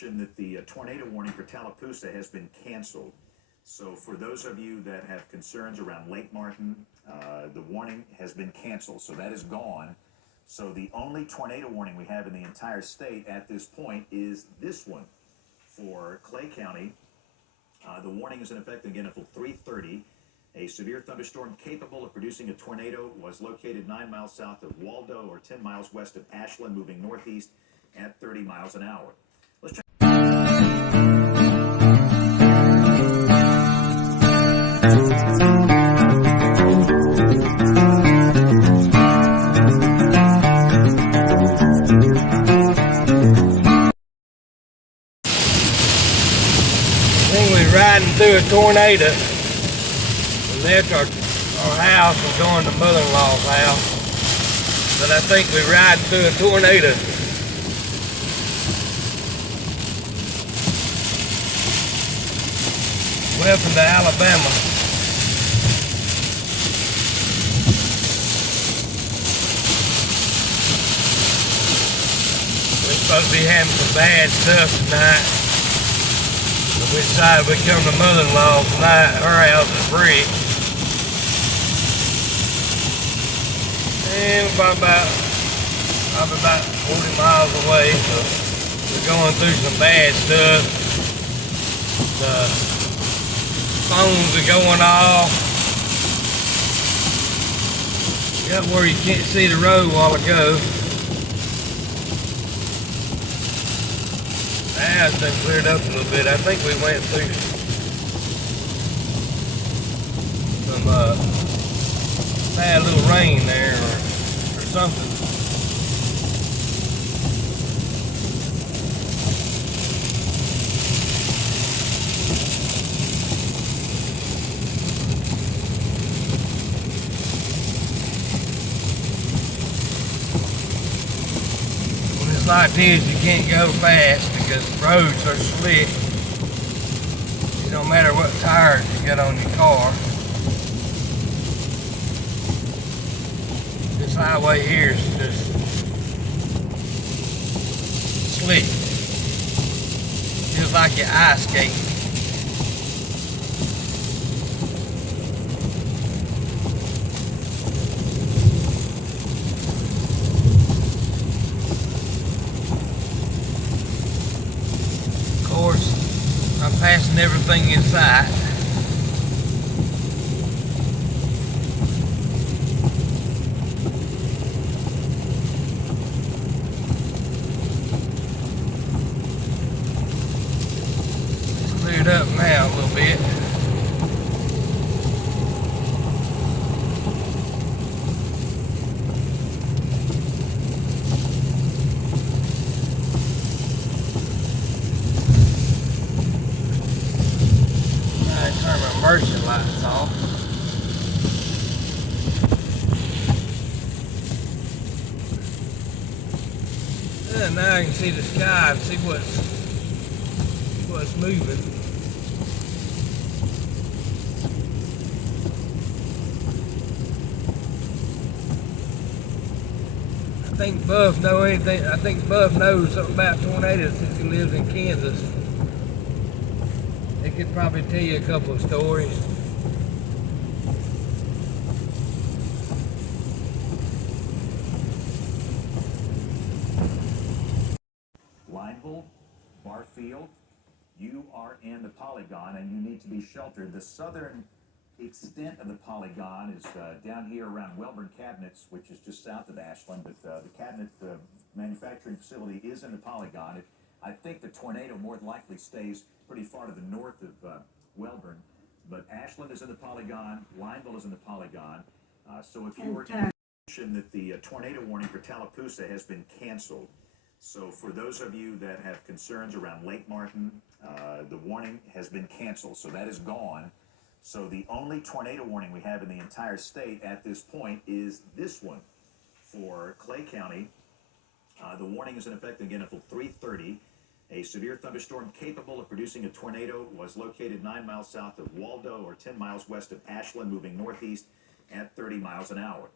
That the tornado warning for Tallapoosa has been canceled. So for those of you that have concerns around Lake Martin, the warning has been canceled, so that is gone. So the only tornado warning we have in the entire state at this point is this one for Clay County. The warning is in effect again until 3:30. A severe thunderstorm capable of producing a tornado was located 9 miles south of Waldo or 10 miles west of Ashland, moving northeast at 30 miles an hour. Let's check. I think we're riding through a tornado. We left our house and going to mother-in-law's house. But I think we're riding through a tornado. Welcome to Alabama. We're supposed to be having some bad stuff tonight. We decided we'd come to mother-in-law tonight. Her house is free. And we're about 40 miles away, so we're going through some bad stuff. The phones are going off. Got where you can't see the road a while ago. Now it's been cleared up a little bit. I think we went through some bad little rain there or something. When it's like this, you can't go fast because the roads are slick. It don't matter what tires you got on your car. This highway here is just slick. Feels like you're ice skating. Of course, I'm passing everything in sight. It's cleared up now a little bit. Turn my emergency lights off. And now I can see the sky and see what's moving. I think Buff knows anything. I think Buff knows something about tornadoes since he lives in Kansas. He could probably tell you a couple of stories. Lineville, Barfield, you are in the polygon and you need to be sheltered. The southern extent of the polygon is down here around Welborn Cabinets, which is just south of Ashland, but the cabinet manufacturing facility is in the polygon. I think the tornado more than likely stays pretty far to the north of Welborn, but Ashland is in the polygon, Lineville is in the polygon. So if you were to mention that the tornado warning for Tallapoosa has been canceled. So for those of you that have concerns around Lake Martin, the warning has been canceled, so that is gone. So the only tornado warning we have in the entire state at this point is this one for Clay County. The warning is in effect again until 3:30. A severe thunderstorm capable of producing a tornado was located 9 miles south of Waldo or 10 miles west of Ashland, moving northeast at 30 miles an hour.